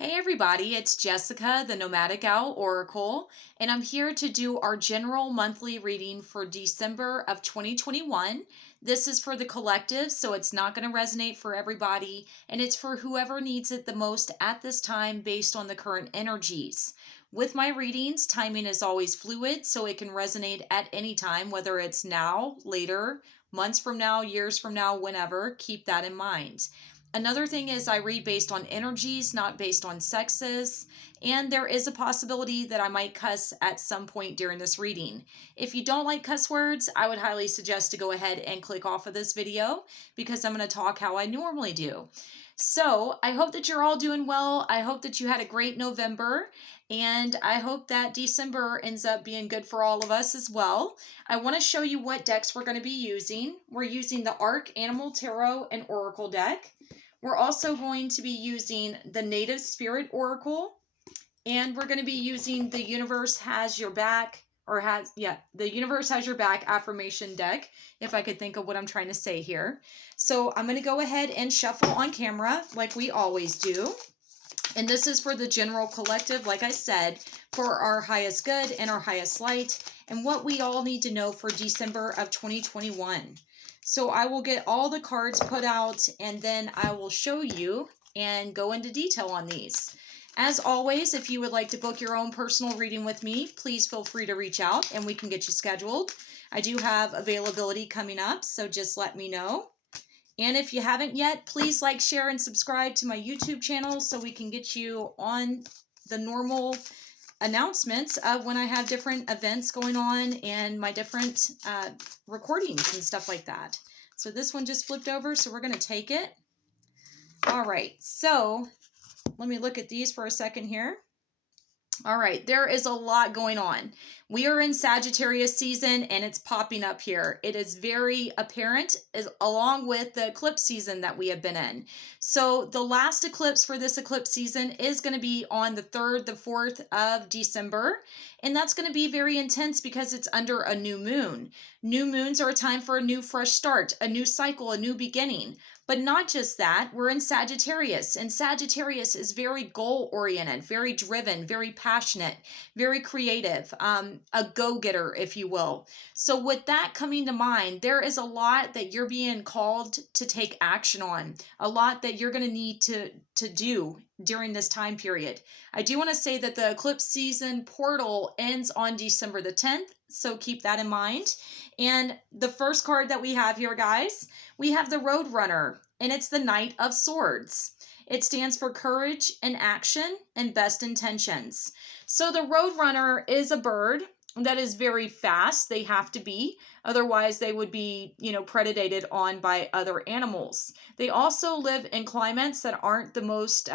Hey everybody, it's Jessica, the Nomadic Owl Oracle, and I'm here to do our general monthly reading for December of 2021. This is for the collective, so it's not going to resonate for everybody, and it's for whoever needs it the most at this time based on the current energies. With my readings, timing is always fluid, so it can resonate at any time, whether it's now, later, months from now, years from now, whenever. Keep that in mind. Another thing is I read based on energies, not based on sexes, and there is a possibility that I might cuss at some point during this reading. If you don't like cuss words, I would highly suggest to go ahead and click off of this video because I'm going to talk how I normally do. So I hope that you're all doing well. I hope that you had a great November, and I hope that December ends up being good for all of us as well. I want to show you what decks we're going to be using. We're using the Arc Animal Tarot and Oracle deck. We're also going to be using the Native Spirit Oracle, and we're going to be using the Universe Has Your Back, the Universe Has Your Back Affirmation deck, if I could think of what I'm trying to say here. So I'm going to go ahead and shuffle on camera like we always do. And this is for the general collective, like I said, for our highest good and our highest light, and what we all need to know for December of 2021. So I will get all the cards put out, and then I will show you and go into detail on these. As always, if you would like to book your own personal reading with me, please feel free to reach out and we can get you scheduled. I do have availability coming up, so just let me know. And if you haven't yet, please like, share, and subscribe to my YouTube channel so we can get you on the normal announcements of when I have different events going on and my different recordings and stuff like that. So this one just flipped over, so we're going to take it. All right, so let me look at these for a second here. All right, there is a lot going on. We are in Sagittarius season and it's popping up here. It is very apparent along with the eclipse season that we have been in. So the last eclipse for this eclipse season is going to be on the 3rd, the 4th of December. And that's going to be very intense because it's under a new moon. New moons are a time for a new fresh start, a new cycle, a new beginning. But not just that, we're in Sagittarius, and Sagittarius is very goal-oriented, very driven, very passionate, very creative, a go-getter, if you will. So with that coming to mind, there is a lot that you're being called to take action on, a lot that you're going to need to do during this time period. I do want to say that the eclipse season portal ends on December the 10th, so keep that in mind. And the first card that we have here, guys, we have the Roadrunner, and it's the Knight of Swords. It stands for courage and action and best intentions. So the Roadrunner is a bird that is very fast. They have to be, otherwise they would be, predated on by other animals. They also live in climates that aren't the most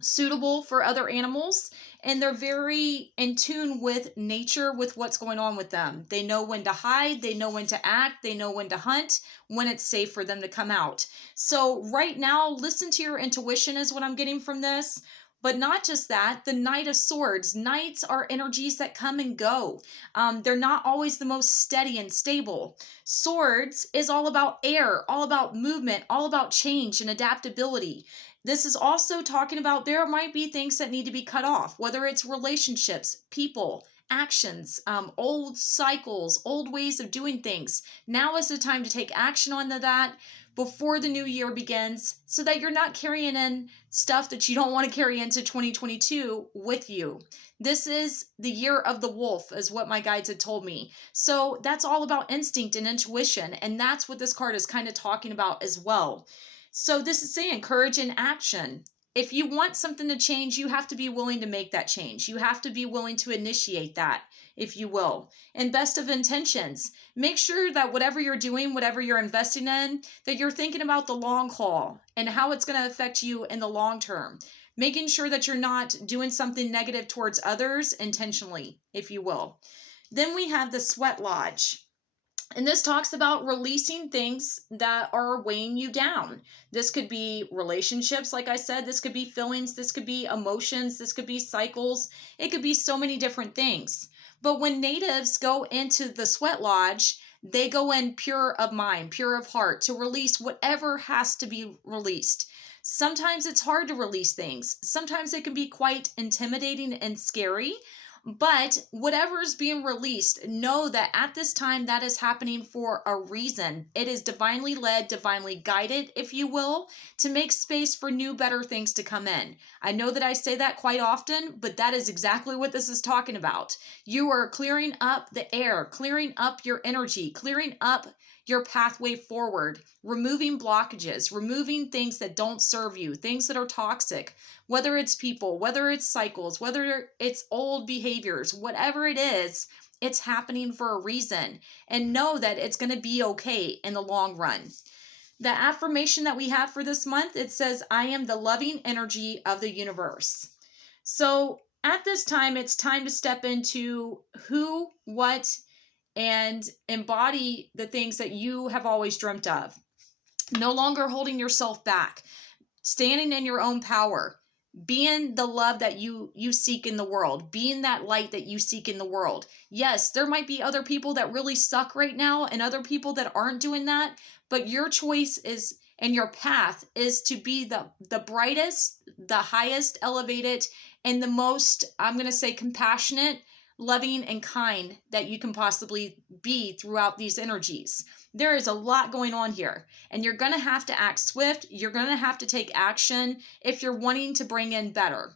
suitable for other animals, and they're very in tune with nature, with what's going on with them. They know when to hide, they know when to act, they know when to hunt, when it's safe for them to come out. So right now, listen to your intuition is what I'm getting from this. But not just that, the Knight of Swords. Knights are energies that come and go. They're not always the most steady and stable. Swords is all about air, all about movement, all about change and adaptability. This is also talking about there might be things that need to be cut off, whether it's relationships, people, actions, old cycles, old ways of doing things. Now is the time to take action on that before the new year begins so that you're not carrying in stuff that you don't want to carry into 2022 with you. This is the year of the wolf, is what my guides had told me. So that's all about instinct and intuition, and that's what this card is kind of talking about as well. So this is saying courage and action. If you want something to change, you have to be willing to make that change. You have to be willing to initiate that, if you will. And best of intentions. Make sure that whatever you're doing, whatever you're investing in, that you're thinking about the long haul and how it's going to affect you in the long term. Making sure that you're not doing something negative towards others intentionally, if you will. Then we have the Sweat Lodge. And this talks about releasing things that are weighing you down. This could be relationships, like I said. This could be feelings. This could be emotions. This could be cycles. It could be so many different things. But when natives go into the Sweat Lodge, they go in pure of mind, pure of heart, to release whatever has to be released. Sometimes it's hard to release things. Sometimes it can be quite intimidating and scary. But whatever is being released, know that at this time that is happening for a reason. It is divinely led, divinely guided, if you will, to make space for new, better things to come in. I know that I say that quite often, but that is exactly what this is talking about. You are clearing up the air, clearing up your energy, clearing up your pathway forward, removing blockages, removing things that don't serve you, things that are toxic, whether it's people, whether it's cycles, whether it's old behaviors, whatever it is, it's happening for a reason. And know that it's going to be okay in the long run. The affirmation that we have for this month, it says, I am the loving energy of the universe. So at this time, it's time to step into who, what, and embody the things that you have always dreamt of. No longer holding yourself back, standing in your own power, being the love that you seek in the world, being that light that you seek in the world. Yes, there might be other people that really suck right now and other people that aren't doing that, but your choice is, and your path is to be the brightest, the highest elevated, and the most, I'm going to say, compassionate, loving, and kind that you can possibly be throughout these energies. There is a lot going on here, and you're going to have to act swift. You're going to have to take action if you're wanting to bring in better.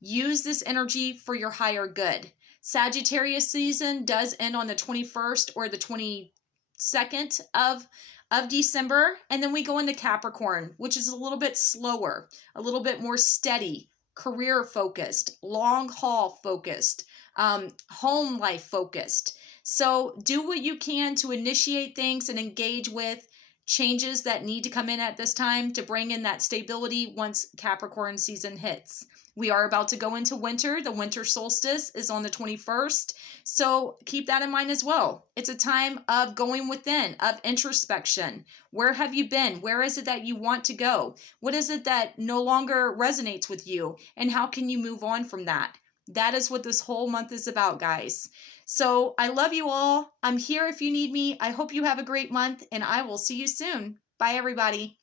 Use this energy for your higher good. Sagittarius season does end on the 21st or the 22nd of December, and then we go into Capricorn, which is a little bit slower, a little bit more steady, career focused, long haul focused, home life focused. So do what you can to initiate things and engage with changes that need to come in at this time to bring in that stability once Capricorn season hits. We are about to go into winter. The winter solstice is on the 21st. So keep that in mind as well. It's a time of going within, of introspection. Where have you been? Where is it that you want to go? What is it that no longer resonates with you? And how can you move on from that? That is what this whole month is about, guys. So I love you all. I'm here if you need me. I hope you have a great month, and I will see you soon. Bye, everybody.